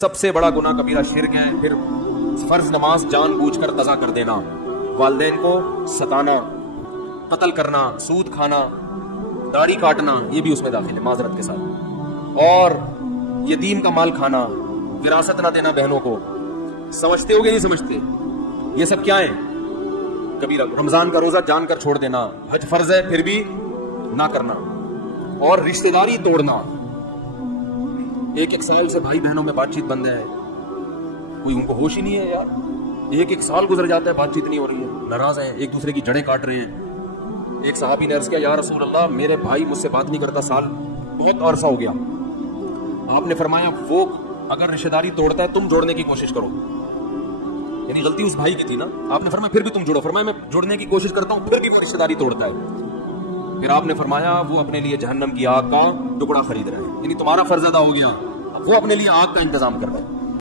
سب سے بڑا گناہ کبیرہ شرک ہے. پھر فرض نماز جان بوجھ کر قضا کر دینا، والدین کو ستانا، قتل کرنا، سود کھانا، داڑھی کاٹنا، یہ بھی اس میں داخل ہے معذرت کے ساتھ. اور یتیم کا مال کھانا، وراثت نہ دینا بہنوں کو. سمجھتے ہو گے نہیں سمجھتے؟ یہ سب کیا ہے؟ کبیرہ. رمضان کا روزہ جان کر چھوڑ دینا، حج فرض ہے پھر بھی نہ کرنا. اور رشتہ داری توڑنا. ایک سال سے بھائی بہنوں میں بات چیت بند ہے، کوئی ان کو ہوش ہی نہیں ہے یار. ایک سال گزر جاتا ہے بات چیت نہیں ہو رہی ہے، ناراض ہیں، ایک دوسرے کی جڑیں کاٹ رہے ہیں. ایک صحابی نے عرض کیا، یا رسول اللہ میرے بھائی مجھ سے بات نہیں کرتا، سال بہت عرصہ ہو گیا. آپ نے فرمایا وہ اگر رشتہ داری توڑتا ہے تم جوڑنے کی کوشش کرو. یعنی غلطی اس بھائی کی تھی نا. آپ نے فرمایا پھر بھی تم جوڑو. فرمایا میں جوڑنے کی کوشش کرتا ہوں پھر بھی وہ رشتہ داری توڑتا ہے. پھر آپ نے فرمایا وہ اپنے لیے جہنم کی آگ کا ٹکڑا خرید رہے ہیں. یعنی تمہارا فرض ادا ہو گیا، وہ اپنے لیے آگ کا انتظام کر رہے ہیں.